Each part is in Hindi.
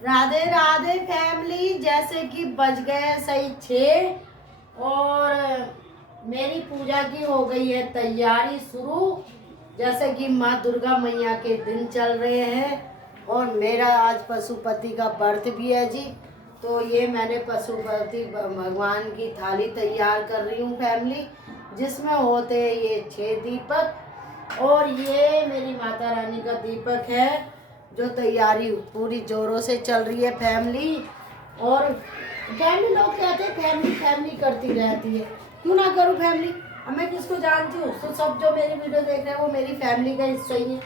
राधे राधे फैमिली। जैसे कि बज गए सही 6 और मेरी पूजा की हो गई है तैयारी शुरू। जैसे कि माँ दुर्गा मैया के दिन चल रहे हैं और मेरा आज पशुपति का व्रत भी है जी। तो ये मैंने पशुपति भगवान की थाली तैयार कर रही हूँ फैमिली, जिसमें होते हैं ये 6 दीपक और ये मेरी माता रानी का दीपक है जो तैयारी पूरी जोरों से चल रही है फैमिली। और फैमिली लोग कहते हैं फैमिली फैमिली करती रहती है, क्यों ना करूँ फैमिली। अब मैं किसको जानती हूँ, तो सब जो मेरी वीडियो देख रहे हैं वो मेरी फैमिली का हिस्सा ही है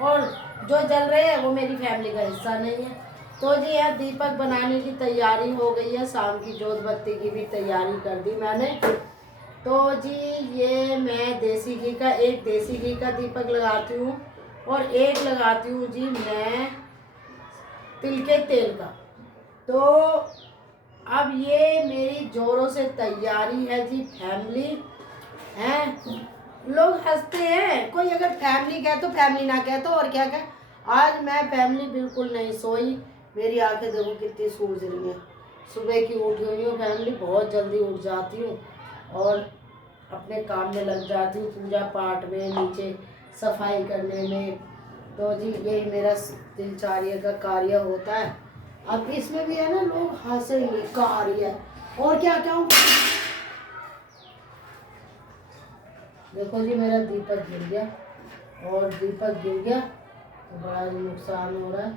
और जो जल रहे हैं वो मेरी फैमिली का हिस्सा नहीं है। तो जी यार दीपक बनाने की तैयारी हो गई है, शाम की जोत बत्ती की भी तैयारी कर दी मैंने। तो जी ये मैं देसी घी का दीपक लगाती हूँ और एक लगाती हूँ जी मैं तिल के तेल का। तो अब ये मेरी जोरों से तैयारी है जी फैमिली है। लोग हंसते हैं, कोई अगर फैमिली कहे तो फैमिली ना कहे तो और क्या कहे। आज मैं फैमिली बिल्कुल नहीं सोई, मेरी आंखें देखो कितनी सूज रही हैं। सुबह की उठी हुई हूँ फैमिली, बहुत जल्दी उठ जाती हूँ और अपने काम में लग जाती हूँ, पूजा पाठ में, नीचे सफाई करने में। तो जी यही मेरा दिनचर्या का कार्य होता है। अब इसमें भी है ना, लोग हंसेंगे कार्य और क्या क्या। देखो जी मेरा दीपक गिर गया और दीपक गिर गया तो बड़ा नुकसान हो रहा है,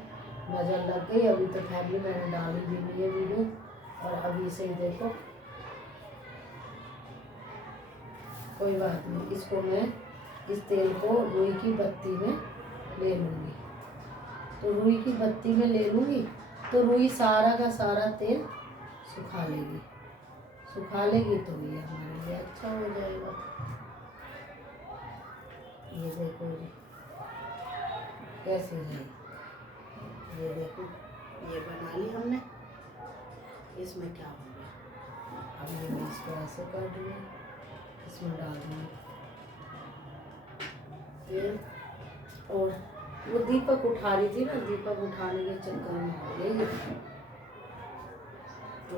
नज़र लग गई। अभी तो फैमिली मैंने डाली भी नहीं है वीडियो और अभी से ही देखो। कोई बात नहीं, इसको मैं इस तेल को रुई की बत्ती में ले लूँगी। तो रुई की बत्ती में ले लूँगी तो रुई सारा का सारा तेल सुखा लेगी। सुखा लेगी तो ये हमारे लिए अच्छा हो जाएगा। ये देखो जी कैसे है, ये देखो ये बना ली हमने। इसमें क्या हो गया, अब ये मैं इसको ऐसे कर दूँगी, इसमें डाल दूँगी तेल। और वो दीपक उठा रही थी ना, दीपक उठाने के चक्कर में हो गई, तो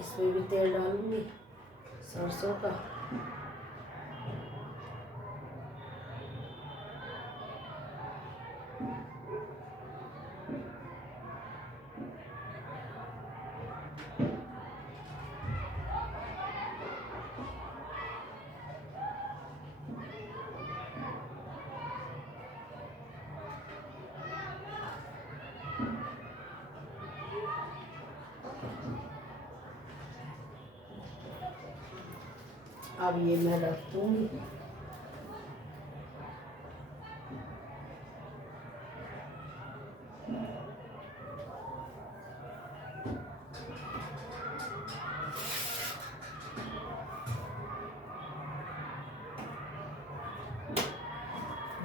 इसमें भी तेल डालूंगी सरसों का। अब ये मैं रख दूंगी।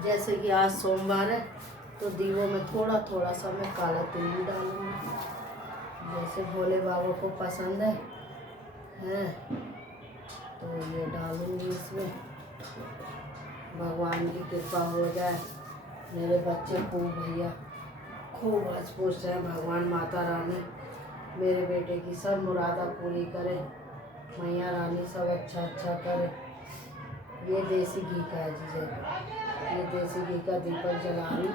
जैसे कि आज सोमवार है तो दीवों में थोड़ा थोड़ा सा मैं काला तिल भी डालूंगी, जैसे भोले बाबा को पसंद है तो ये डालूंगी इसमें। भगवान की कृपा हो जाए, मेरे बच्चे खूब भैया खूब हंस पूछ रहे हैं, भगवान माता रानी मेरे बेटे की सब मुरादा पूरी करे, मैया रानी सब अच्छा अच्छा करे। ये देसी घी का है जी, ये देसी घी का दीपक जला रही।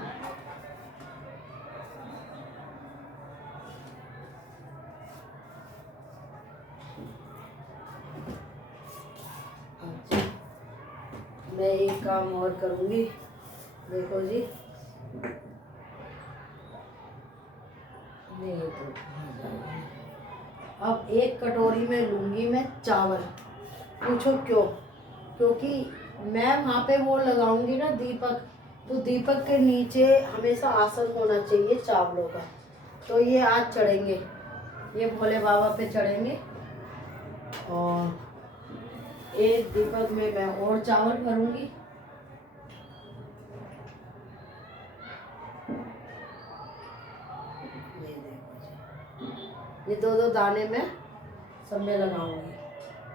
मैं एक काम और करूँगी, देखो जी नहीं तो अब एक कटोरी में लूँगी मैं चावल। पूछो क्यों? क्योंकि मैं वहाँ पे वो लगाऊंगी ना दीपक, तो दीपक के नीचे हमेशा आसन होना चाहिए चावलों का। तो ये आज चढ़ेंगे, ये भोले बाबा पे चढ़ेंगे। और एक दीपक में मैं और चावल भरूंगी। ये दो दो दाने में सब में लगाऊंगी,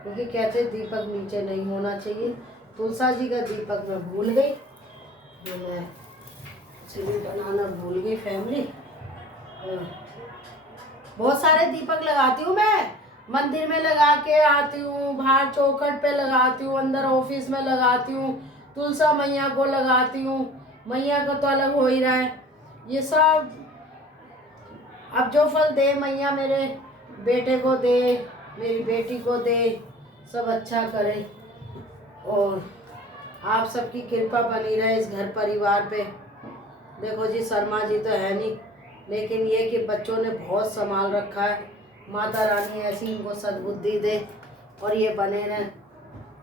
क्योंकि कहते दीपक नीचे नहीं होना चाहिए। तुलसा जी का दीपक मैं भूल गई, जो मैं चिली बनाना भूल गई फैमिली। बहुत सारे दीपक लगाती हूँ मैं। मंदिर में लगा के आती हूँ, बाहर चौखट पे लगाती हूँ, अंदर ऑफिस में लगाती हूँ, तुलसा मैया को लगाती हूँ। मैया का तो अलग हो ही रहा है। ये सब अब जो फल दे मैया मेरे बेटे को दे, मेरी बेटी को दे, सब अच्छा करे और आप सबकी कृपा बनी रहे इस घर परिवार पे। देखो जी, शर्मा जी तो है नहीं, लेकिन ये कि बच्चों ने बहुत संभाल रखा है। माता रानी ऐसी इनको सद्बुद्धि दे और ये बने रहें।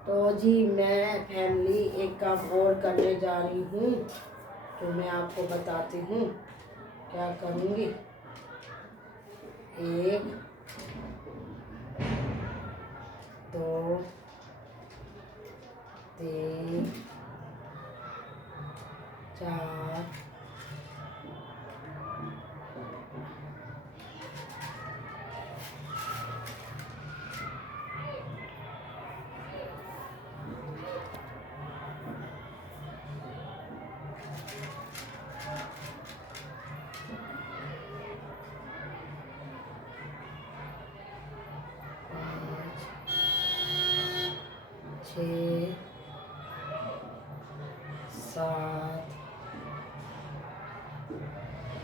तो जी मैं फैमिली एक काम और करने जा रही हूँ, तो मैं आपको बताती हूँ क्या करूँगी। 1 2 3 4 6 7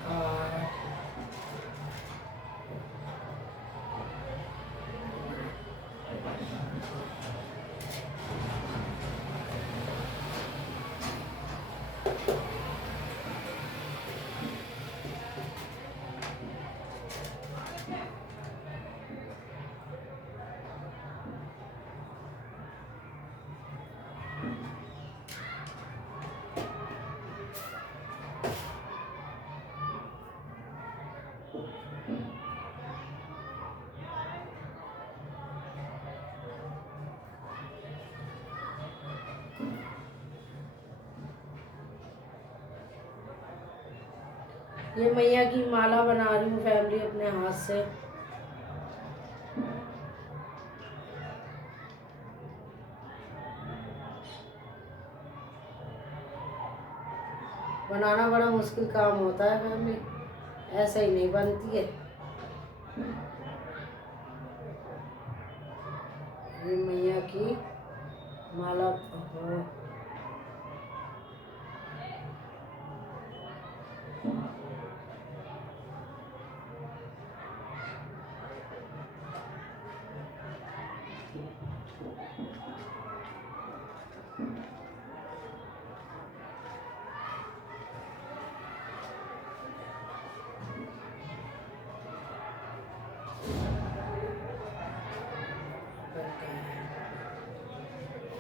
8 ये मैया की माला बना रही हूँ फैमिली अपने हाथ से। बनाना बड़ा मुश्किल काम होता है फैमिली, ऐसे ही नहीं बनती है। ये मैया की माला हो।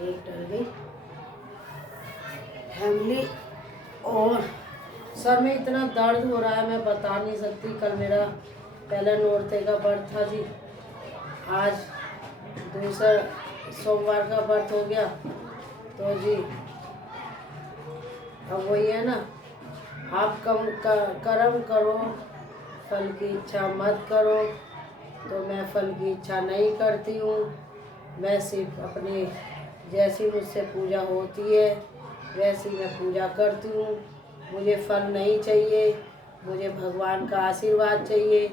एक डल गई फैमिली। और सर में इतना दर्द हो रहा है मैं बता नहीं सकती। कल मेरा पहला नौरते का व्रत था जी, आज दूसरा सोमवार का व्रत हो गया। तो जी अब वही है ना, आप कर्म करो, फल की इच्छा मत करो। तो मैं फल की इच्छा नहीं करती हूँ, मैं सिर्फ अपने जैसी मुझसे पूजा होती है वैसी मैं पूजा करती हूँ। मुझे फल नहीं चाहिए, मुझे भगवान का आशीर्वाद चाहिए।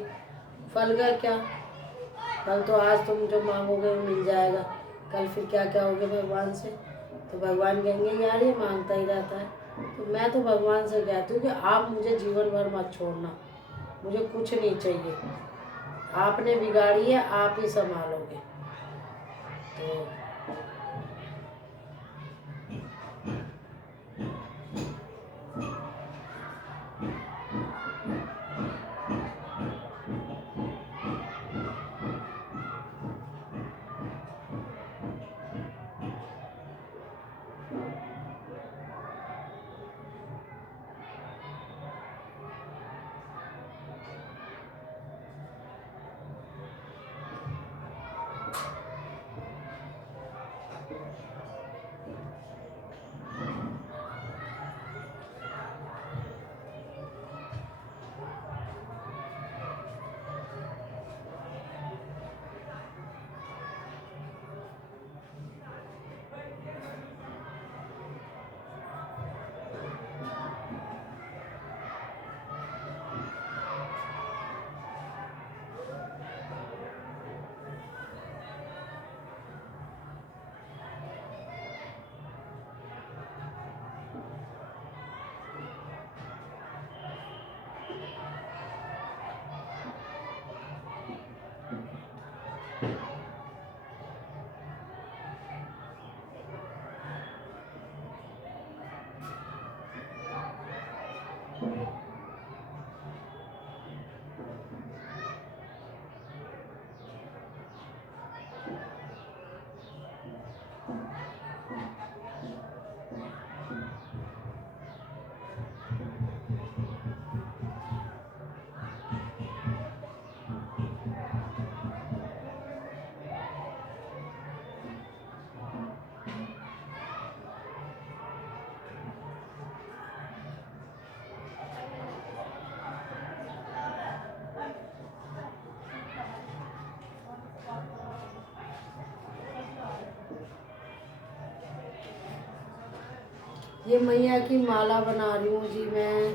फल का क्या, कल तो आज तुम जो मांगोगे वो मिल जाएगा, कल फिर क्या क्या होगे भगवान से। तो भगवान कहेंगे यार ये मांगता ही रहता है। तो मैं तो भगवान से कहती हूँ कि आप मुझे जीवन भर मत छोड़ना, मुझे कुछ नहीं चाहिए। आपने बिगाड़ी है, आप ही संभालोगे। तो ये मैया की माला बना रही हूँ जी मैं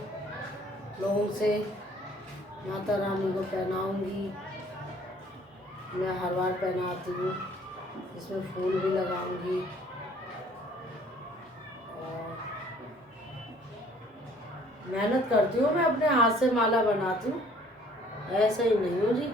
लोगों से, माता रानी को पहनाऊंगी। मैं हर बार पहनाती हूँ, इसमें फूल भी लगाऊंगी। और मेहनत करती हूँ, मैं अपने हाथ से माला बनाती हूँ, ऐसा ही नहीं हूँ जी।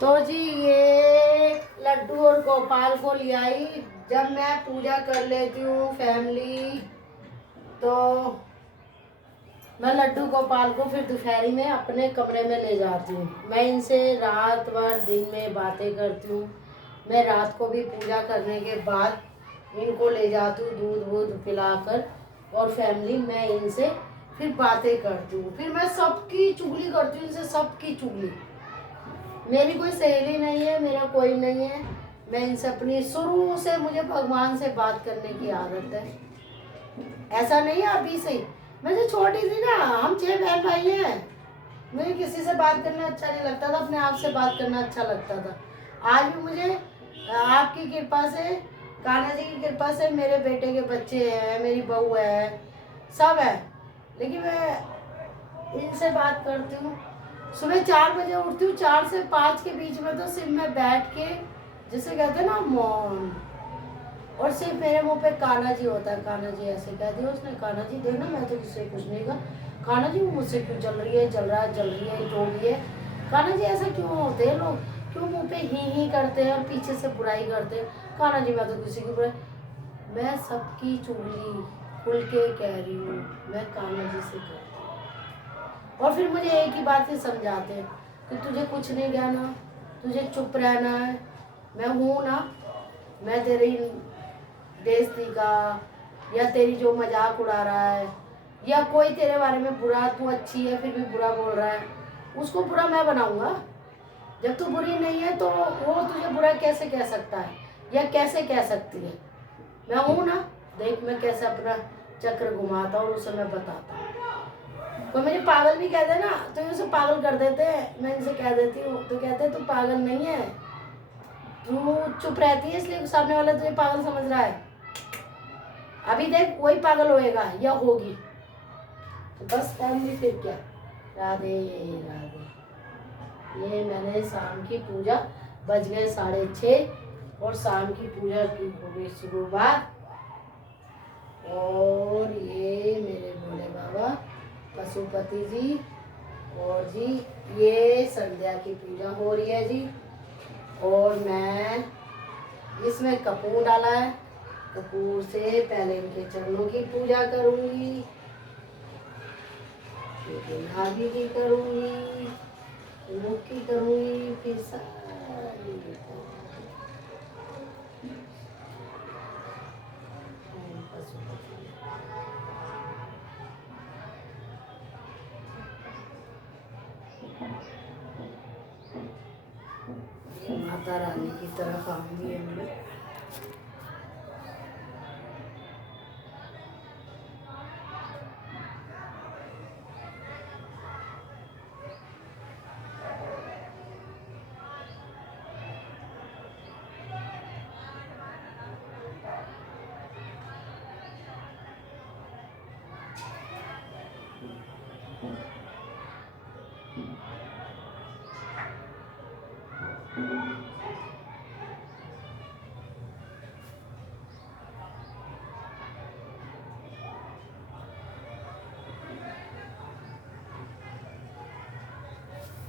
तो जी ये लड्डू और गोपाल को ले आई। जब मैं पूजा कर लेती हूँ फैमिली, तो मैं लड्डू गोपाल को फिर दोपहरी में अपने कमरे में ले जाती हूँ। मैं इनसे रात भर दिन में बातें करती हूँ। मैं रात को भी पूजा करने के बाद इनको ले जाती हूँ दूध वूध पिलाकर, और फैमिली मैं इनसे फिर बातें करती हूँ। फिर मैं सबकी चुगली करती हूँ, इनसे सबकी चुगली। मेरी कोई सहेली नहीं है, मेरा कोई नहीं है। मैं इनसे अपनी शुरू से, मुझे भगवान से बात करने की आदत है। ऐसा नहीं है अभी से ही, मैं जो छोटी थी ना, हम 6 बहन भाई हैं, मुझे किसी से बात करना अच्छा नहीं लगता था, अपने आप से बात करना अच्छा लगता था। आज भी मुझे आपकी कृपा से, कान्हा जी की कृपा से मेरे बेटे के बच्चे हैं, मेरी बहू है, सब है, लेकिन मैं इनसे बात करती हूँ। सुबह 4 बजे उठती हूँ, 4 से 5 के बीच में तो सिर्फ मैं बैठ के, जिसे कहते हैं ना मौन, और सिर्फ मेरे मुंह पे कान्हा जी होता है। कान्हा जी ऐसे कह दिया उसने, कान्हा जी देखना मैं तो किसी से कुछ नहीं कहा, कान्हा जी वो मुझसे क्यों जल रही है, जल रहा है, जल रही है, जो भी है। कान्हा जी ऐसा क्यों होते हैं लोग, क्यों मुंह पे ही करते हैं और पीछे से बुराई करते हैं। कान्हा जी मैं तो किसी की बुराई, मैं सबकी चुगली खुल के कह रही हूँ, मैं कान्हा जी से करती हूँ। और फिर मुझे एक ही बात ही समझाते हैं कि तुझे कुछ नहीं कहना, तुझे चुप रहना है, मैं हूँ ना, मैं तेरी बेइज्जती का या तेरी जो मजाक उड़ा रहा है, या कोई तेरे बारे में बुरा, तू अच्छी है फिर भी बुरा बोल रहा है, उसको बुरा मैं बनाऊंगा। जब तू बुरी नहीं है तो वो तुझे बुरा कैसे कह सकता है या कैसे कह सकती है। मैं हूं ना, देख मैं कैसे अपना चक्र घुमाता हूँ, उसे मैं बताता हूँ। कोई मुझे पागल भी कह दे ना तो उसे पागल कर देते हैं, मैं इनसे कह देती हूँ तो कहते हैं तू पागल नहीं है, तू चुप रहती है इसलिए सामने वाला तुझे पागल समझ रहा है। अभी देख वही पागल होएगा या होगी, तो बस फैमिली फिर क्या। राधे राधे। ये मैंने शाम की पूजा, बज गए 6:30 और शाम की पूजा की हो गई शुरुआत। और ये मेरे भोले बाबा पशुपति जी, और जी ये संध्या की पूजा हो रही है जी। और मैं इसमें कपूर डाला है, कपूर से पहले इनके चरणों की पूजा करूंगी, फिर नाभि की करूंगी, मुख की करूंगी, फिर सारी माता रानी की तरफ आऊंगी हम लोग।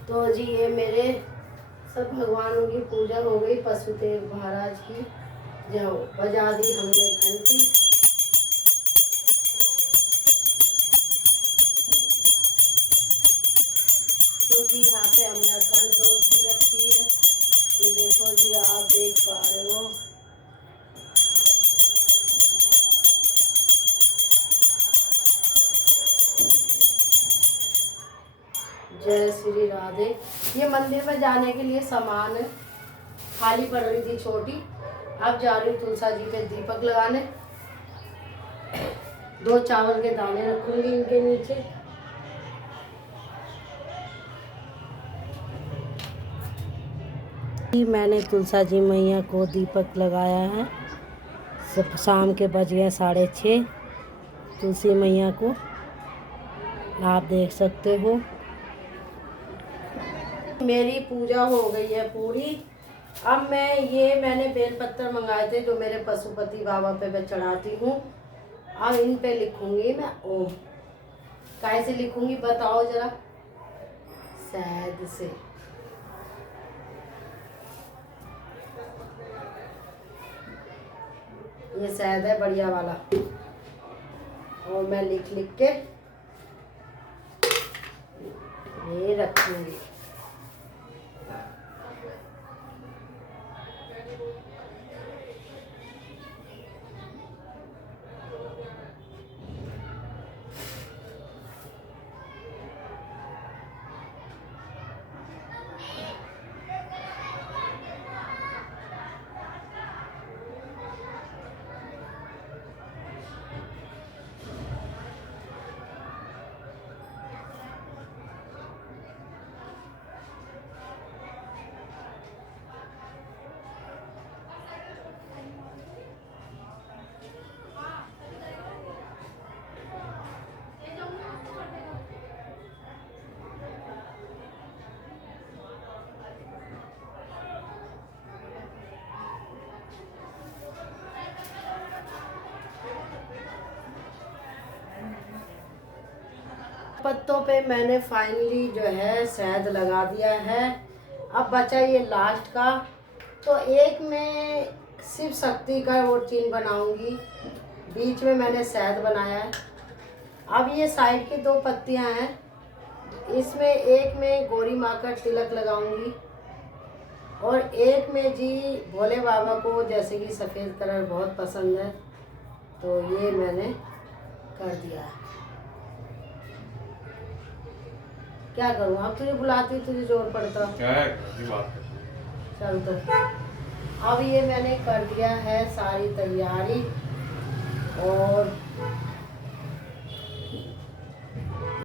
तो जी ये मेरे सब भगवानों की पूजा हो गई। पशुदेव महाराज की जाओ, बजा दी हमने घंटी। क्योंकि यहाँ पे हमने अखंड जोत भी रखी है। ये देखो जी, आप देख पा रहे हो। जय श्री राधे। ये मंदिर में जाने के लिए सामान खाली पड़ रही थी छोटी। अब जा रही हूँ तुलसा जी पे दीपक लगाने। 2 चावल के दाने रखूंगी इनके नीचे। मैंने तुलसा जी मैया को दीपक लगाया है। सब शाम के बज गए 6:30 तुलसी मैया को आप देख सकते हो। मेरी पूजा हो गई है पूरी। अब मैंने बेलपत्तर मंगाए थे जो मेरे पशुपति बाबा पे मैं चढ़ाती हूँ। अब इन पे लिखूंगी मैं ओम। कैसे लिखूंगी बताओ जरा? शहद से। ये शहद है बढ़िया वाला, और मैं लिख के ये रखूंगी। पत्तों पे मैंने फाइनली जो है शहद लगा दिया है। अब बचा ये लास्ट का। तो एक में सिर्फ शक्ति का वो चिन्ह बनाऊंगी, बीच में मैंने शहद बनाया है। अब ये साइड की 2 पत्तियां हैं, इसमें एक में गौरी माँ का तिलक लगाऊंगी और एक में जी भोले बाबा को, जैसे कि सफ़ेद कलर बहुत पसंद है तो ये मैंने कर दिया है। क्या करूँ, अब तुझे बुलाती तुझे जोर पड़ता। क्या है बात? चल तो अब ये मैंने कर दिया है सारी तैयारी। और